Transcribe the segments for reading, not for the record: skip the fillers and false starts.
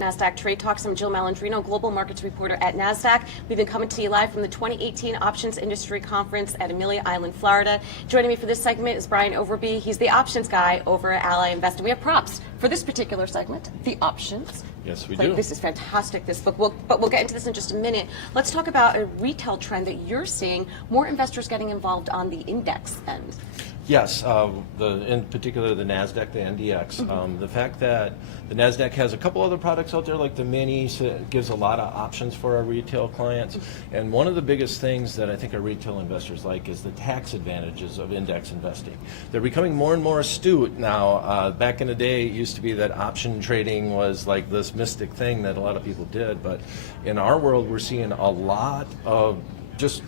Nasdaq Trade Talks. I'm Jill Malandrino, Global Markets Reporter at Nasdaq. We've been coming to you live from the 2018 Options Industry Conference at Amelia Island, Florida. Joining me for this segment is Brian Overby. He's the options guy over at Ally Invest. And we have props for this particular segment, the options. Yes, we do. This is fantastic, this book. But we'll get into this in just a minute. Let's talk about a retail trend that you're seeing, more investors getting involved on the index end. Yes, in particular the Nasdaq, the NDX. The fact that the Nasdaq has a couple other products out there like the Mini, so it gives a lot of options for our retail clients. And one of the biggest things that I think our retail investors like is the tax advantages of index investing. They're becoming more and more astute now. Back in the day, it used to be that option trading was like this mystic thing that a lot of people did. But in our world, we're seeing a lot of just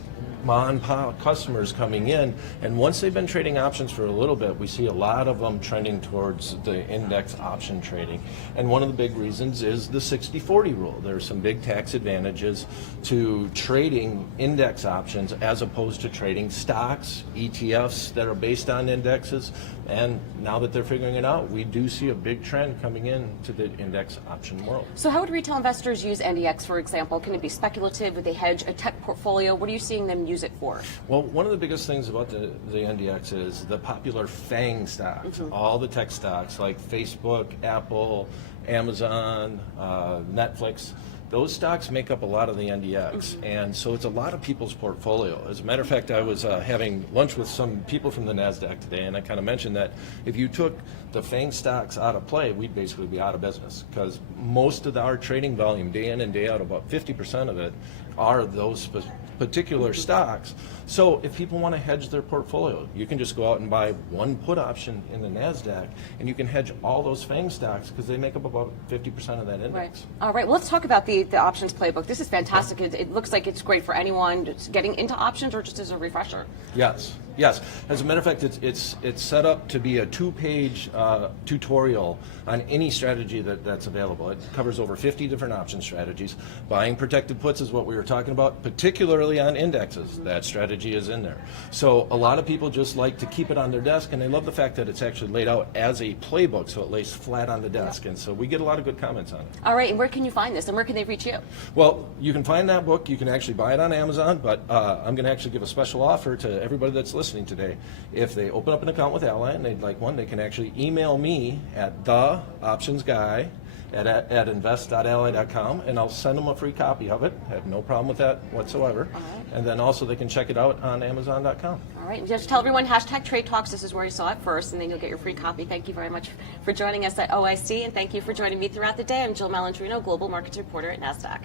mom-and-pop customers coming in, and once they've been trading options for a little bit, we see a lot of them trending towards the index option trading. And one of the big reasons is the 60-40 rule. There are some big tax advantages to trading index options as opposed to trading stocks, ETFs that are based on indexes. And now that they're figuring it out, we do see a big trend coming into the index option world. So how would retail investors use NDX, for example? Can it be speculative? Would they hedge a tech portfolio? What are you seeing them use it for? Well, one of the biggest things about the NDX is the popular FANG stocks, all the tech stocks like Facebook, Apple, Amazon, Netflix. Those stocks make up a lot of the NDX, and so it's a lot of people's portfolio. As a matter of fact, I was having lunch with some people from the Nasdaq today, and I kind of mentioned that if you took the FANG stocks out of play, we'd basically be out of business, because most of our trading volume, day in and day out, about 50% of it are those particular stocks. So if people want to hedge their portfolio, you can just go out and buy one put option in the Nasdaq, and you can hedge all those FANG stocks because they make up about 50% of that index. Right. All right. Well, let's talk about the options playbook. This is fantastic. It looks like it's great for anyone just getting into options or just as a refresher. Yes. Yes. As a matter of fact, it's set up to be a two-page tutorial on any strategy that's available. It covers over 50 different option strategies. Buying protected puts is what we were talking about, particularly on indexes. That strategy is in there. So a lot of people just like to keep it on their desk, and they love the fact that it's actually laid out as a playbook, so it lays flat on the desk. And so we get a lot of good comments on it. All right. And where can you find this, and where can they reach you? Well, you can find that book. You can actually buy it on Amazon, but I'm going to actually give a special offer to everybody that's listening today. If they open up an account with Ally and they'd like one, they can actually email me at theoptionsguy at invest.ally.com, and I'll send them a free copy of it. I have no problem with that whatsoever. All right. And then also they can check it out on Amazon.com. All right. And just tell everyone, hashtag Trade Talks. This is where you saw it first, and then you'll get your free copy. Thank you very much for joining us at OIC, and thank you for joining me throughout the day. I'm Jill Malandrino, Global Markets Reporter at Nasdaq.